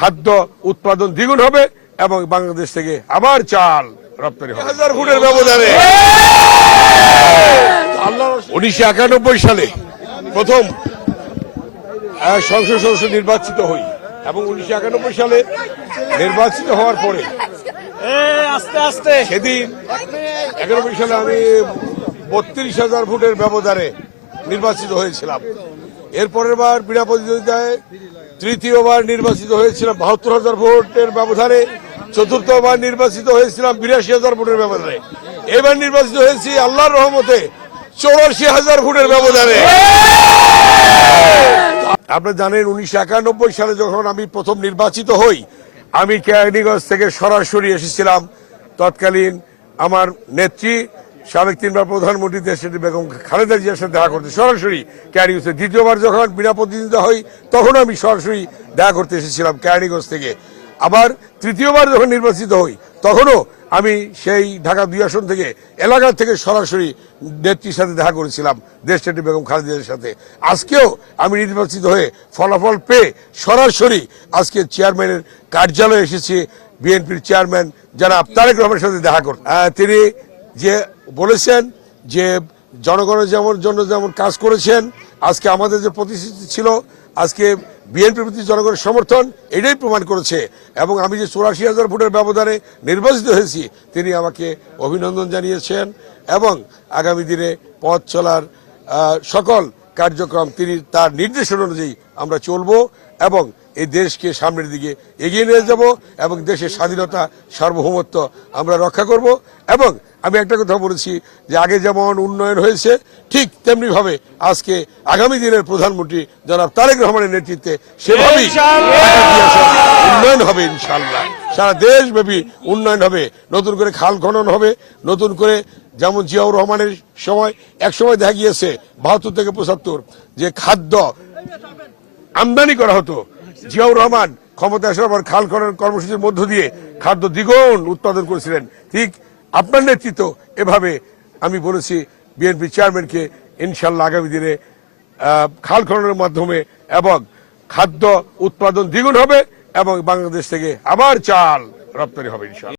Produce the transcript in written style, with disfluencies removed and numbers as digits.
খাদ্য উৎপাদন দ্বিগুণ হবে এবং বাংলাদেশ থেকে আবার চাল রপ্তানি হবে 1000 ফুটের ব্যবধানে। 1991 সালে প্রথম সংসদ সদস্য নির্বাচিত হই এবং 1991 সালে নির্বাচিত হওয়ার পরে সেদিন 91 সালে আমি 32,000 ফুটের ব্যবধানে নির্বাচিত হয়েছিলাম। এরপরের বার বিনা প্রতিদ্বন্দ্বিতায় তৃতীয়বার নির্বাচিত হয়েছিলাম 72,000 ভোটের ব্যবধানে। চতুর্থবার নির্বাচিত হয়েছিলাম 82,000 ভোটের ব্যবধানে। এবার নির্বাচিত হয়েছি আল্লাহর রহমতে 84,000 ভোটের ব্যবধানে। আপনারা জানেন 1991 সালে যখন আমি প্রথম নির্বাচিত হই, আমি কেরানীগঞ্জ থেকে সরাসরি এসেছিলাম তৎকালীন আমার নেত্রী সাবেক 3বার প্রধানমন্ত্রী দেশনেত্রী বেগম খালেদা জিয়ার সাথে দেখা করতে সরাসরি কেরানীগঞ্জে। দ্বিতীয়বার যখন বিনা প্রতিদ্বন্দ্বিতা হই তখন আমি সরাসরি দেখা করতে এসেছিলাম কেরানীগঞ্জ থেকে। আবার তৃতীয়বার যখন নির্বাচিত হই তখনও আমি সেই ঢাকা 2 আসন থেকে এলাকা থেকে সরাসরি নেত্রীর সাথে দেখা করেছিলাম, দেশনেত্রী বেগম খালেদা জিয়ার সাথে। আজকেও আমি নির্বাচিত হয়ে ফলাফল পেয়ে সরাসরি আজকে চেয়ারম্যানের কার্যালয়ে এসেছি, বিএনপির চেয়ারম্যান জনাব তারেক রহমানের সাথে দেখা করতে। তিনি যে বলেছেন যে জনগণের জন্য যেমন কাজ করেছেন, আজকে আমাদের যে প্রতিশ্রুতি ছিল, আজকে বিএনপির প্রতি জনগণের সমর্থন এটাই প্রমাণ করেছে। এবং আমি যে 84,000 ভোটের ব্যবধানে নির্বাচিত হয়েছি তিনি আমাকে অভিনন্দন জানিয়েছেন এবং আগামী দিনে পথ চলার সকল কার্যক্রম তিনি তার নির্দেশন অনুযায়ী আমরা চলব এবং এই দেশকে সামনের দিকে এগিয়ে নিয়ে যাব এবং দেশের স্বাধীনতা সার্বভৌমত্ব আমরা রক্ষা করব। এবং আমি একটা কথা বলেছি যে আগে যেমন উন্নয়ন হয়েছে ঠিক তেমনি ভাবে আজকে আগামী দিনের প্রধানমন্ত্রী জনাব তারেক রহমানের নেতৃত্বে সেভাবেই উন্নয়ন হবে ইনশাআল্লাহ। সারা দেশব্যাপী উন্নয়ন হবে, নতুন করে খাল খনন হবে, নতুন করে যেমন জিয়াউর রহমানের সময় এক সময় দেখা গিয়েছে 72 থেকে 75 যে খাদ্য আমদানি করা হতো, জিয়াউর রহমান ক্ষমতা আসার পর খাল খনন কর্মসূচির মধ্য দিয়ে খাদ্য দ্বিগুণ উৎপাদন করেছিলেন। ঠিক আপনার নেতৃত্ব এভাবে আমি বলেছি বিএনপি চেয়ারম্যানকে ইনশাল্লাহ আগামী দিনে খাল খননের মাধ্যমে এবং খাদ্য উৎপাদন দ্বিগুণ হবে এবং বাংলাদেশ থেকে আবার চাল রপ্তানি হবে ইনশাল্লাহ।